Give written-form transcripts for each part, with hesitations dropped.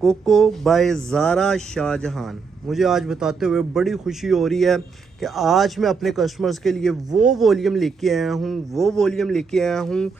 Cocoa bye Zaara Shah Jahan. मुझे आज बताते हुए बड़ी खुशी हो रही है कि आज मैं अपने कस्टमर्स के लिए वो वॉल्यूम लेके आया हूँ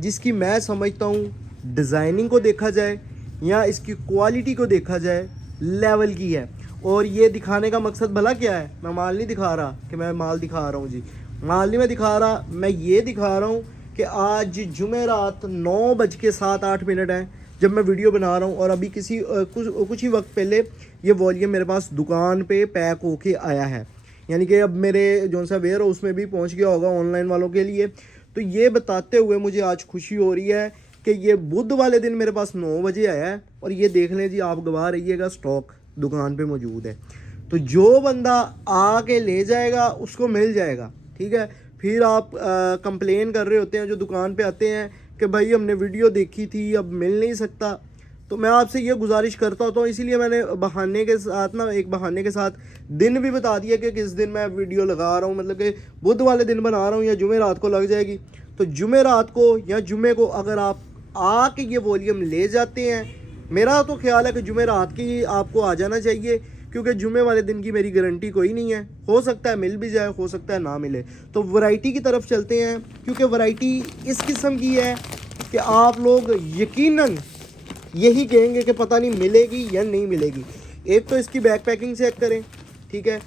जिसकी मैं समझता हूँ डिज़ाइनिंग को देखा जाए या इसकी क्वालिटी को देखा जाए लेवल की है। और ये दिखाने का मकसद भला क्या है? मैं माल नहीं दिखा रहा कि मैं माल दिखा रहा हूँ जी, माल नहीं मैं दिखा रहा, मैं ये दिखा रहा हूँ कि आज जुमेरात 9:07 है जब मैं वीडियो बना रहा हूँ और अभी कुछ ही वक्त पहले ये वॉल्यूम मेरे पास दुकान पे पैक होके आया है, यानी कि अब मेरे जो सा वेयर हाउस में भी पहुँच गया होगा ऑनलाइन वालों के लिए। तो ये बताते हुए मुझे आज खुशी हो रही है कि ये बुध वाले दिन मेरे पास 9 बजे आया है और ये देख लें जी, आप गवाह रहिएगा, स्टॉक दुकान पे मौजूद है। तो जो बंदा आके ले जाएगा उसको मिल जाएगा, ठीक है। फिर आप कंप्लेन कर रहे होते हैं जो दुकान पे आते हैं कि भाई हमने वीडियो देखी थी अब मिल नहीं सकता। तो मैं आपसे ये गुजारिश करता होता हूँ, इसीलिए मैंने एक बहाने के साथ दिन भी बता दिया कि किस दिन मैं वीडियो लगा रहा हूँ, मतलब कि बुध वाले दिन बना रहा हूँ या जुमे रात को लग जाएगी। तो जुमे रात को या जुमे को अगर आप आके ये वॉल्यूम ले जाते हैं, मेरा तो ख्याल है कि जुमे रात की आपको आ जाना चाहिए, क्योंकि जुमे वाले दिन की मेरी गारंटी कोई नहीं है, हो सकता है मिल भी जाए, हो सकता है ना मिले। तो वैरायटी की तरफ चलते हैं, क्योंकि वैरायटी इस किस्म की है कि आप लोग यकीनन यही कहेंगे कि पता नहीं मिलेगी या नहीं मिलेगी। एक तो इसकी बैक पैकिंग चेक करें, ठीक है,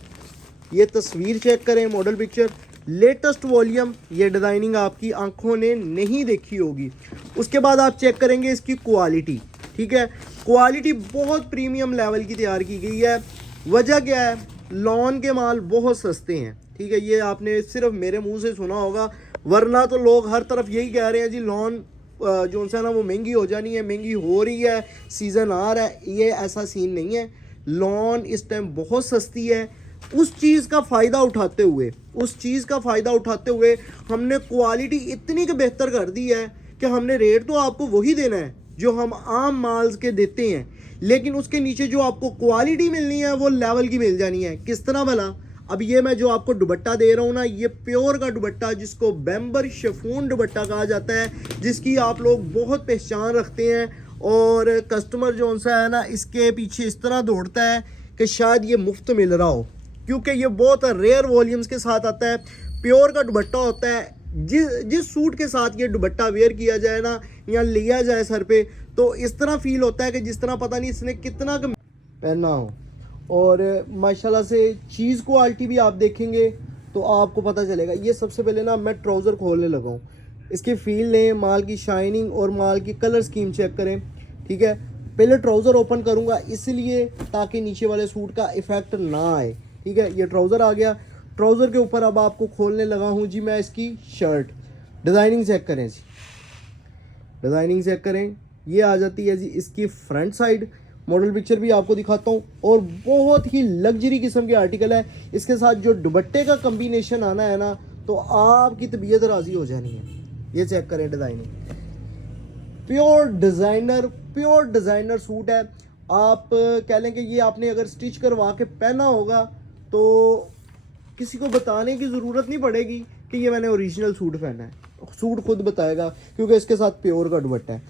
ये तस्वीर चेक करें, मॉडल पिक्चर, लेटेस्ट वॉल्यूम, ये डिज़ाइनिंग आपकी आंखों ने नहीं देखी होगी। उसके बाद आप चेक करेंगे इसकी क्वालिटी, ठीक है, क्वालिटी बहुत प्रीमियम लेवल की तैयार की गई है। वजह क्या है? लॉन के माल बहुत सस्ते हैं, ठीक है, ये आपने सिर्फ मेरे मुंह से सुना होगा, वरना तो लोग हर तरफ यही कह रहे हैं जी लॉन जो सा ना वो महंगी हो जानी है, महंगी हो रही है, सीज़न आ रहा है। ये ऐसा सीन नहीं है, लॉन इस टाइम बहुत सस्ती है। उस चीज़ का फ़ायदा उठाते हुए हमने क्वालिटी इतनी के बेहतर कर दी है कि हमने रेट तो आपको वही देना है जो हम आम माल्स के देते हैं, लेकिन उसके नीचे जो आपको क्वालिटी मिलनी है वो लेवल की मिल जानी है। किस तरह भला? अब ये मैं जो आपको दुपट्टा दे रहा हूँ ना, ये प्योर का दुपट्टा, जिसको बैम्बर शिफॉन दुपट्टा कहा जाता है, जिसकी आप लोग बहुत पहचान रखते हैं। और कस्टमर जो सा है ना, इसके पीछे इस तरह दौड़ता है कि शायद ये मुफ्त मिल रहा हो, क्योंकि ये बहुत रेयर वॉल्यूम्स के साथ आता है। प्योर का दुपट्टा होता है, जिस सूट के साथ ये दुपट्टा वेयर किया जाए ना या लिया जाए सर पे, तो इस तरह फील होता है कि जिस तरह पता नहीं इसने कितना पहना हो। और माशाल्लाह से चीज़ क्वालिटी भी आप देखेंगे तो आपको पता चलेगा। ये सबसे पहले ना मैं ट्राउज़र खोलने लगा हूँ, इसकी फील लें, माल की शाइनिंग और माल की कलर स्कीम चेक करें, ठीक है। पहले ट्राउज़र ओपन करूँगा इसलिए ताकि नीचे वाले सूट का इफ़ेक्ट ना आए, ठीक है। ये ट्राउज़र आ गया, ट्राउज़र के ऊपर अब आपको खोलने लगा हूँ जी मैं इसकी शर्ट। डिज़ाइनिंग चेक करें जी, डिज़ाइनिंग चेक करें, ये आ जाती है जी इसकी फ्रंट साइड। मॉडल पिक्चर भी आपको दिखाता हूँ, और बहुत ही लग्जरी किस्म के आर्टिकल है। इसके साथ जो दुपट्टे का कम्बिनेशन आना है ना, तो आपकी तबीयत राज़ी हो जानी है। ये चेक करें डिज़ाइनिंग, प्योर डिज़ाइनर सूट है। आप कह लें कि ये आपने अगर स्टिच करवा के पहना होगा तो किसी को बताने की ज़रूरत नहीं पड़ेगी कि ये मैंने ओरिजिनल सूट पहना है, सूट खुद बताएगा, क्योंकि इसके साथ प्योर का दुपट्टा है,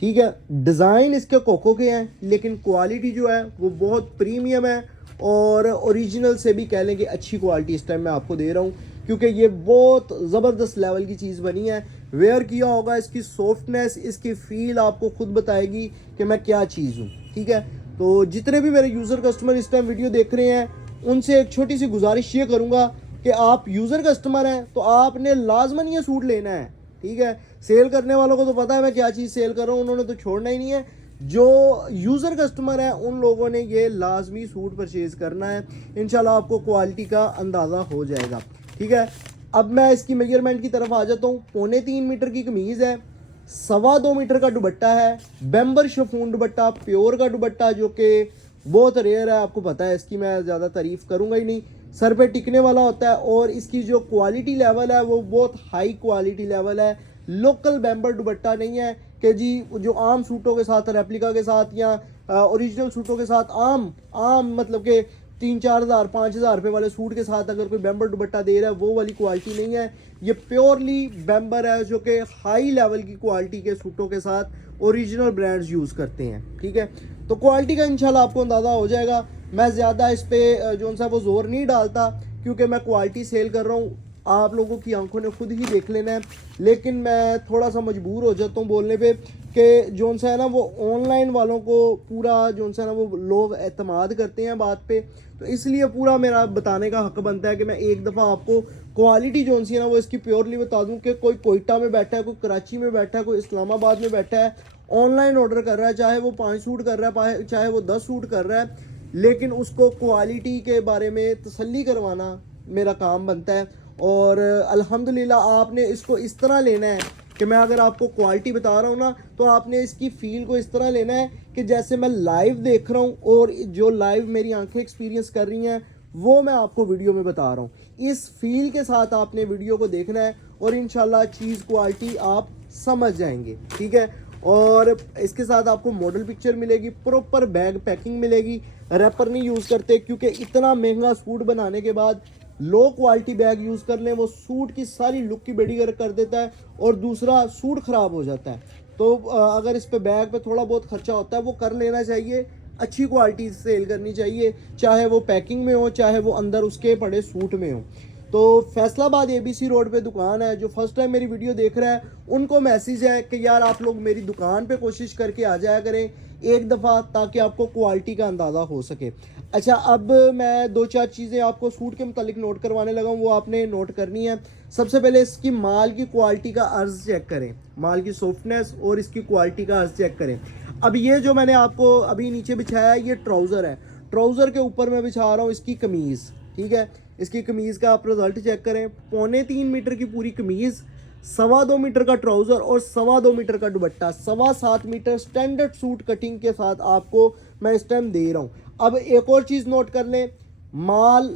ठीक है। डिज़ाइन इसके कोको के हैं, लेकिन क्वालिटी जो है वो बहुत प्रीमियम है, और ओरिजिनल से भी कह लें कि अच्छी क्वालिटी इस टाइम मैं आपको दे रहा हूँ, क्योंकि ये बहुत ज़बरदस्त लेवल की चीज़ बनी है। वेयर किया होगा, इसकी सॉफ्टनेस, इसकी फील आपको खुद बताएगी कि मैं क्या चीज़ हूँ, ठीक है। तो जितने भी मेरे यूज़र कस्टमर इस टाइम वीडियो देख रहे हैं, उनसे एक छोटी सी गुजारिश ये करूँगा कि आप यूज़र कस्टमर हैं तो आपने लाजमन ये सूट लेना है, ठीक है। सेल करने वालों को तो पता है मैं क्या चीज़ सेल कर रहा हूँ, उन्होंने तो छोड़ना ही नहीं है। जो यूज़र कस्टमर है उन लोगों ने ये लाजमी सूट परचेज़ करना है, इंशाल्लाह आपको क्वालिटी का अंदाज़ा हो जाएगा, ठीक है। अब मैं इसकी मेजरमेंट की तरफ आ जाता हूँ। 3.25 मीटर की कमीज़ है, 2.25 मीटर का दुपट्टा है, बैम्बर शिफॉन दुपट्टा, प्योर का दुपट्टा, जो कि बहुत रेयर है, आपको पता है, इसकी मैं ज़्यादा तारीफ़ करूँगा ही नहीं। सर पे टिकने वाला होता है, और इसकी जो क्वालिटी लेवल है वो बहुत हाई क्वालिटी लेवल है। लोकल बैम्बर दुपट्टा नहीं है कि जी जो आम सूटों के साथ, रेप्लिका के साथ या ओरिजिनल सूटों के साथ आम मतलब कि 3-4 हज़ार 5 हज़ार रुपये वाले सूट के साथ अगर कोई बैम्बर दुपट्टा दे रहा है, वो वाली क्वालिटी नहीं है। ये प्योरली बैम्बर है, जो कि हाई लेवल की क्वालिटी के सूटों के साथ ओरिजिनल ब्रांड्स यूज़ करते हैं। ठीक है, तो क्वालिटी का इंशाल्लाह आपको अंदाज़ा हो जाएगा। मैं ज़्यादा इस पर जो सा वो ज़ोर नहीं डालता, क्योंकि मैं क्वालिटी सेल कर रहा हूँ, आप लोगों की आंखों ने खुद ही देख लेना है। लेकिन मैं थोड़ा सा मजबूर हो जाता हूँ बोलने पे कि जो सा है ना वो ऑनलाइन वालों को पूरा जो सा है ना वो लोग एतमाद करते हैं बात पे, तो इसलिए पूरा मेरा बताने का हक बनता है कि मैं एक दफ़ा आपको क्वालिटी जो सी है ना वो इसकी प्योरली बता दूं कि कोई कोयटा में बैठा है, कोई कराची में बैठा है, कोई इस्लामाबाद में बैठा है, ऑनलाइन ऑर्डर कर रहा है, चाहे वो 5 सूट कर रहा है, चाहे वो 10 सूट कर रहा है, लेकिन उसको क्वालिटी के बारे में तसल्ली करवाना मेरा काम बनता है। और अल्हम्दुलिल्लाह आपने इसको इस तरह लेना है कि मैं अगर आपको क्वालिटी बता रहा हूँ ना, तो आपने इसकी फ़ील को इस तरह लेना है कि जैसे मैं लाइव देख रहा हूँ, और जो लाइव मेरी आंखें एक्सपीरियंस कर रही हैं वो मैं आपको वीडियो में बता रहा हूँ। इस फील के साथ आपने वीडियो को देखना है और इंशाल्लाह चीज़ क्वालिटी आप समझ जाएंगे। ठीक है, और इसके साथ आपको मॉडल पिक्चर मिलेगी, प्रॉपर बैग पैकिंग मिलेगी। रैपर नहीं यूज़ करते, क्योंकि इतना महंगा सूट बनाने के बाद लो क्वालिटी बैग यूज़ कर लें, वो सूट की सारी लुक की बेड़ी कर देता है, और दूसरा सूट ख़राब हो जाता है। तो अगर इस पे बैग पे थोड़ा बहुत खर्चा होता है वो कर लेना चाहिए, अच्छी क्वालिटी सेल करनी चाहिए, चाहे वो पैकिंग में हो, चाहे वो अंदर उसके पड़े सूट में हो। तो फैसलाबाद ABC रोड पे दुकान है। जो फर्स्ट टाइम मेरी वीडियो देख रहा है उनको मैसेज है कि यार आप लोग मेरी दुकान पे कोशिश करके आ जाया करें एक दफ़ा, ताकि आपको क्वालिटी का अंदाज़ा हो सके। अच्छा, अब मैं 2-4 चीज़ें आपको सूट के मुतालिक नोट करवाने लगा हूँ, वो आपने नोट करनी है। सबसे पहले इसकी माल की क्वालिटी का अर्ज़ चेक करें, माल की सॉफ्टनेस और इसकी क्वालिटी का अर्ज़ चेक करें। अब ये जो मैंने आपको अभी नीचे बिछाया है ये ट्राउज़र है, ट्राउज़र के ऊपर मैं बिछा रहा हूँ इसकी कमीज़। ठीक है, इसकी कमीज़ का आप रिज़ल्ट चेक करें, 3.25 मीटर की पूरी कमीज़, 2.25 मीटर का ट्राउज़र और 2.25 मीटर का dupatta, 7.25 metre standard suit cutting के साथ आपको मैं इस टाइम दे रहा हूँ। अब एक और चीज़ नोट कर लें, माल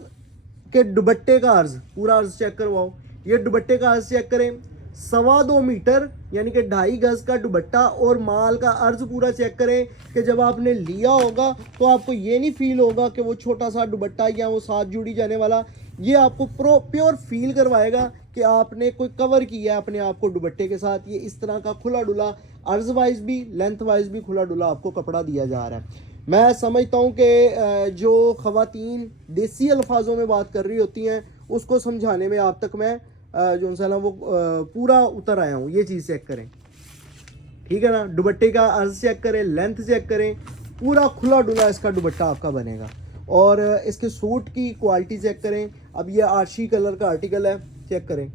के दुपट्टे का अर्ज़, पूरा अर्ज़ चेक करवाओ। ये दुपट्टे का अर्ज़ चेक करें, 2.25 मीटर यानी कि 2.5 गज़ का दुपट्टा, और माल का अर्ज़ पूरा चेक करें कि जब आपने लिया होगा तो आपको ये नहीं फील होगा कि वो छोटा सा दुपट्टा या वो साथ जुड़ी जाने वाला, ये आपको प्योर फील करवाएगा कि आपने कोई कवर किया है अपने आप को दुपट्टे के साथ। ये इस तरह का खुला डुला, अर्ज़ वाइज भी लेंथ वाइज भी खुला डुला आपको कपड़ा दिया जा रहा है। मैं समझता हूँ कि जो ख़वातीन देसी अल्फाजों में बात कर रही होती हैं उसको समझाने में आप तक मैं जो सा ना वो पूरा उतर आया हूँ। ये चीज़ चेक करें, ठीक है ना, दुपट्टे का अर्ज चेक करें, लेंथ चेक करें, पूरा खुला डुला इसका दुपट्टा आपका बनेगा। और इसके सूट की क्वालिटी चेक करें। अब ये आर्शी कलर का आर्टिकल है, चेक करें।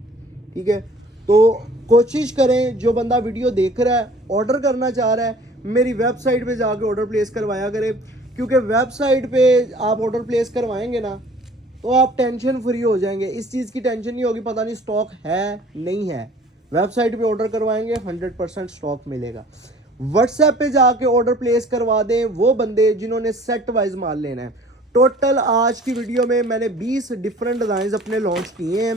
ठीक है, तो कोशिश करें जो बंदा वीडियो देख रहा है, ऑर्डर करना चाह रहा है, मेरी वेबसाइट पे जाके ऑर्डर प्लेस करवाया करें, क्योंकि वेबसाइट पे आप ऑर्डर प्लेस करवाएंगे ना तो आप टेंशन फ्री हो जाएंगे। इस चीज़ की टेंशन नहीं होगी पता नहीं स्टॉक है नहीं है। वेबसाइट पे ऑर्डर करवाएंगे 100% स्टॉक मिलेगा। व्हाट्सएप पे जाके ऑर्डर प्लेस करवा दें वो बंदे जिन्होंने सेट वाइज माल लेना है। टोटल आज की वीडियो में मैंने 20 डिफरेंट डिज़ाइन अपने लॉन्च किए हैं।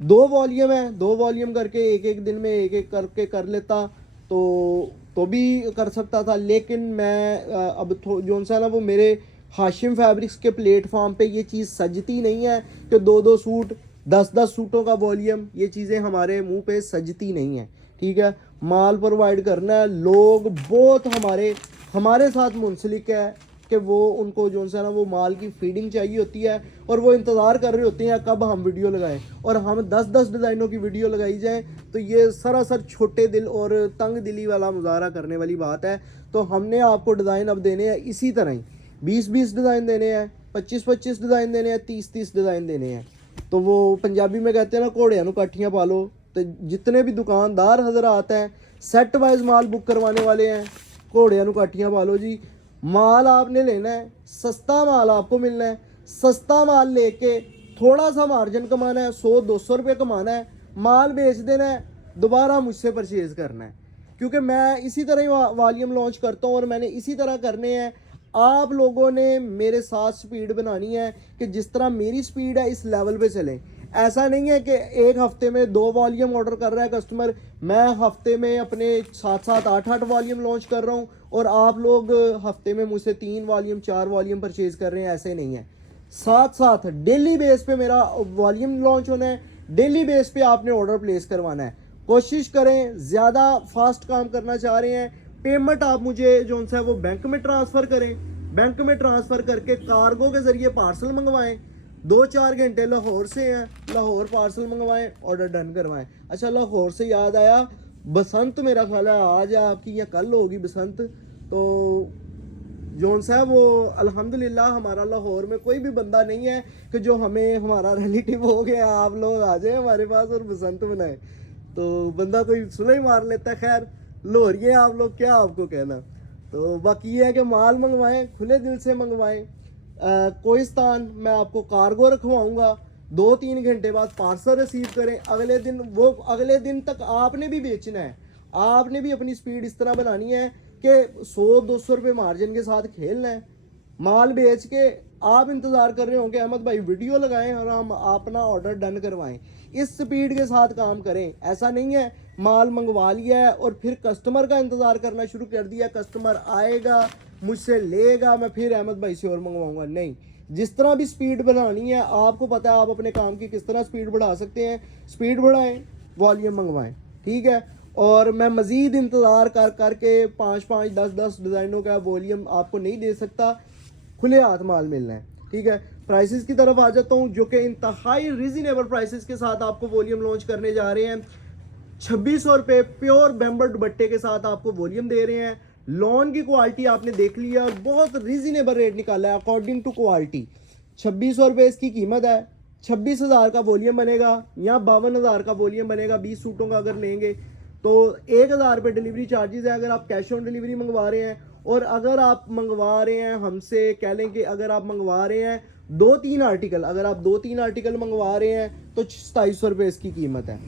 2 वॉल्यूम है, 2 वॉल्यूम करके एक दिन में एक करके कर लेता तो भी कर सकता था, लेकिन मैं अब जो सा ना वो मेरे हाशिम फैब्रिक्स के प्लेटफॉर्म पे ये चीज़ सजती नहीं है कि 2-2 सूट 10-10 सूटों का वॉल्यूम, ये चीज़ें हमारे मुंह पे सजती नहीं है। ठीक है, माल प्रोवाइड करना है। लोग बहुत हमारे साथ मुंसलिक है कि वो उनको जो सा ना वो माल की फीडिंग चाहिए होती है और वो इंतज़ार कर रहे होते हैं कब हम वीडियो लगाएं, और हम 10-10 डिज़ाइनों की वीडियो लगाई जाए तो ये सरासर छोटे दिल और तंग दिली वाला मुजाहरा करने वाली बात है। तो हमने आपको डिज़ाइन अब देने हैं इसी तरह ही, 20-20 डिज़ाइन देने हैं, 25-25 डिज़ाइन देने हैं, 30-30 डिज़ाइन देने हैं। तो वो पंजाबी में कहते हैं ना घोड़ियां नूं काठियां पा लो। तो जितने भी दुकानदार हज़रात हैं सेट वाइज माल बुक करवाने वाले हैं, घोड़ियां नूं काठियां पा लो जी। माल आपने लेना है, सस्ता माल आपको मिलना है, सस्ता माल लेके थोड़ा सा मार्जिन कमाना है, 100-200 रुपये कमाना है, माल बेच देना है, दोबारा मुझसे परचेज़ करना है। क्योंकि मैं इसी तरह ही वॉल्यूम लॉन्च करता हूँ और मैंने इसी तरह करने हैं। आप लोगों ने मेरे साथ स्पीड बनानी है कि जिस तरह मेरी स्पीड है इस लेवल पे चलें। ऐसा नहीं है कि एक हफ्ते में 2 वॉल्यूम ऑर्डर कर रहा है कस्टमर, मैं हफ्ते में अपने 7-7 8-8 वॉल्यूम लॉन्च कर रहा हूँ और आप लोग हफ्ते में मुझसे 3 वॉल्यूम 4 वॉल्यूम परचेज़ कर रहे हैं। ऐसे नहीं है, साथ साथ डेली बेस पे मेरा वॉल्यूम लॉन्च होना है, डेली बेस पे आपने ऑर्डर प्लेस करवाना है। कोशिश करें, ज़्यादा फास्ट काम करना चाह रहे हैं, पेमेंट आप मुझे जो सा है वो बैंक में ट्रांसफ़र करें, बैंक में ट्रांसफ़र करके कार्गो के ज़रिए पार्सल मंगवाएं। 2-4 घंटे लाहौर से हैं, लाहौर पार्सल मंगवाएं, ऑर्डर डन करवाएं। अच्छा, लाहौर से याद आया, बसंत मेरा ख्याल है आज है आपकी या कल होगी बसंत, तो जोन सा है वो अल्हम्दुलिल्लाह हमारा लाहौर में कोई भी बंदा नहीं है कि जो हमें हमारा रिलेटिव हो गया आप लोग आ जाए हमारे पास और बसंत मनाए, तो बंदा कोई सुलह ही मार लेता है। खैर लाहौरिये आप लोग, क्या आपको कहना। तो बाकी ये है कि माल मंगवाएं, खुले दिल से मंगवाएं। कोहिस्तान मैं आपको कार्गो रखवाऊँगा, 2-3 घंटे बाद पार्सल रिसीव करें, अगले दिन वो अगले दिन तक आपने भी बेचना है, आपने भी अपनी स्पीड इस तरह बनानी है कि 100-200 रुपये मार्जिन के साथ खेलना है। माल बेच के आप इंतज़ार कर रहे होंगे अहमद भाई वीडियो लगाएं और हम अपना ऑर्डर डन करवाएं। इस स्पीड के साथ काम करें। ऐसा नहीं है माल मंगवा लिया है और फिर कस्टमर का इंतज़ार करना शुरू कर दिया, कस्टमर आएगा मुझसे लेगा मैं फिर अहमद भाई से और मंगवाऊंगा। नहीं, जिस तरह भी स्पीड बढ़ानी है आपको पता है आप अपने काम की किस तरह स्पीड बढ़ा सकते हैं। स्पीड बढ़ाएं, वॉल्यूम मंगवाएं, ठीक है। और मैं मज़ीद इंतज़ार कर करके 5-5, 10-10 डिज़ाइनों का वॉल्यूम आपको नहीं दे सकता, खुले हाथ माल मिलना है, ठीक है। प्राइसेस की तरफ आ जाता हूँ जो कि इंतहाई रीज़नेबल प्राइसेस के साथ आपको वॉल्यूम लॉन्च करने जा रहे हैं। 2600 रुपये प्योर बेम्बर दुपट्टे के साथ आपको वॉल्यूम दे रहे हैं। लॉन की क्वालिटी आपने देख लिया और बहुत रीज़नेबल रेट निकाला है अकॉर्डिंग टू क्वालिटी। 2600 रुपये इसकी कीमत है, 26,000 का वॉल्यूम बनेगा या 52,000 का वॉल्यूम बनेगा 20 सूटों का अगर लेंगे तो। 1,000 रुपये डिलीवरी चार्जेस है अगर आप कैश ऑन डिलीवरी मंगवा रहे हैं। और अगर आप मंगवा रहे हैं हमसे, कह लें कि अगर आप मंगवा रहे हैं 2-3 आर्टिकल, अगर आप 2-3 आर्टिकल मंगवा रहे हैं तो 2700 रुपये इसकी कीमत है।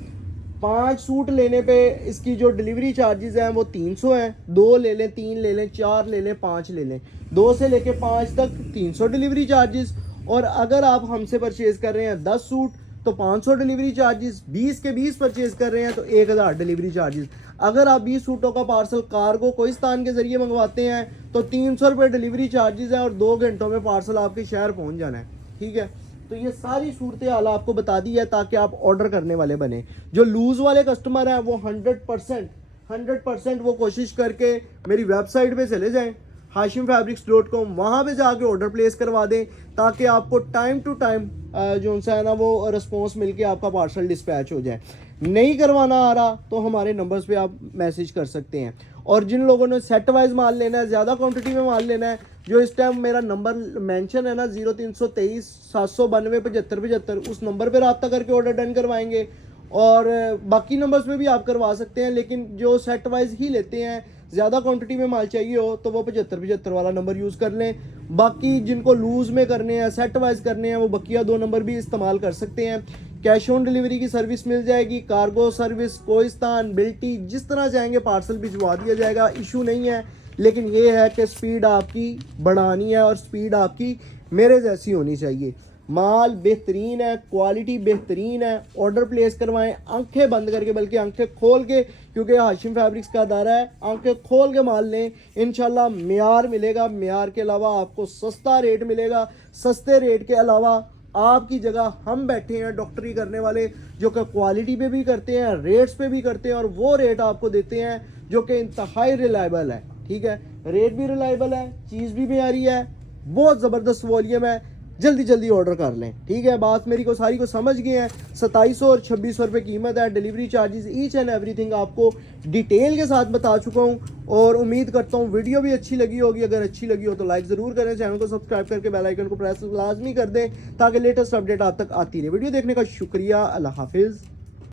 5 सूट लेने पे इसकी जो डिलीवरी चार्जेस हैं वो 300 हैं। 2 ले लें, 3 ले लें, 4 ले लें, 5 ले लें, 2 से लेके 5 तक 300 डिलीवरी चार्जेस। और अगर आप हमसे परचेज़ कर रहे हैं 10 सूट तो 500 डिलीवरी चार्जेस, 20 के 20 परचेज़ कर रहे हैं तो 1000 डिलीवरी चार्जेस। अगर आप 20 सूटों का पार्सल कार्गो कोहिस्तान के ज़रिए मंगवाते हैं तो 300 रुपये डिलीवरी चार्जेस है और 2 घंटों में पार्सल आपके शहर पहुंच जाना है, ठीक है। तो ये सारी सूरत हाल आपको बता दी है ताकि आप ऑर्डर करने वाले बने। जो लूज़ वाले कस्टमर हैं वो 100% वो कोशिश करके मेरी वेबसाइट पे चले जाएं hashimfabrics.com, वहाँ पे जाके ऑर्डर प्लेस करवा दें ताकि आपको टाइम टू टाइम जो सा है ना वो रिस्पॉन्स मिल के आपका पार्सल डिस्पैच हो जाए। नहीं करवाना आ रहा तो हमारे नंबर्स पे आप मैसेज कर सकते हैं। और जिन लोगों ने सेट वाइज माल लेना है, ज़्यादा क्वांटिटी में माल लेना है, जो इस टाइम मेरा नंबर मेंशन है ना 0323 792 7575, उस नंबर पर रब्ता करके ऑर्डर डन करवाएंगे। और बाकी नंबर्स में भी आप करवा सकते हैं, लेकिन जो सेट वाइज ही लेते हैं, ज़्यादा क्वांटिटी में माल चाहिए हो तो वो 7575 वाला नंबर यूज़ कर लें। बाकी जिनको लूज़ में करने हैं, सेट वाइज करने हैं, वो बकिया 2 नंबर भी इस्तेमाल कर सकते हैं। कैश ऑन डिलीवरी की सर्विस मिल जाएगी, कार्गो सर्विस, कोहिस्तान, बिल्टी, जिस तरह चाहेंगे पार्सल भिजवा दिया जाएगा, इशू नहीं है। लेकिन ये है कि स्पीड आपकी बढ़ानी है और स्पीड आपकी मेरे जैसी होनी चाहिए। माल बेहतरीन है, क्वालिटी बेहतरीन है, ऑर्डर प्लेस करवाएं आंखें बंद करके, बल्कि आंखें खोल के, क्योंकि हाशिम फैब्रिक्स का अदारा है, आंखें खोल के माल लें। इंशाल्लाह म्यार मिलेगा, म्यार के अलावा आपको सस्ता रेट मिलेगा। सस्ते रेट के अलावा आपकी जगह हम बैठे हैं डॉक्टरी करने वाले, जो कि क्वालिटी पे भी करते हैं, रेट्स पे भी करते हैं, और वो रेट आपको देते हैं जो कि इंतहाई रिलायबल है, ठीक है। रेट भी रिलायबल है, चीज़ भी म्यारी है, बहुत ज़बरदस्त वॉल्यूम है। जल्दी ऑर्डर कर लें, ठीक है। बात मेरी को सारी को समझ गए हैं। 2700 और 2600 रुपये कीमत है। Delivery charges each and everything आपको डिटेल के साथ बता चुका हूं और उम्मीद करता हूं वीडियो भी अच्छी लगी होगी। अगर अच्छी लगी हो तो लाइक ज़रूर करें, चैनल को सब्सक्राइब करके बेल आइकन को प्रेस लाजमी कर दें ताकि लेटेस्ट अपडेट आप तक आती रहे। वीडियो देखने का शुक्रिया। अल्लाह हाफिज़।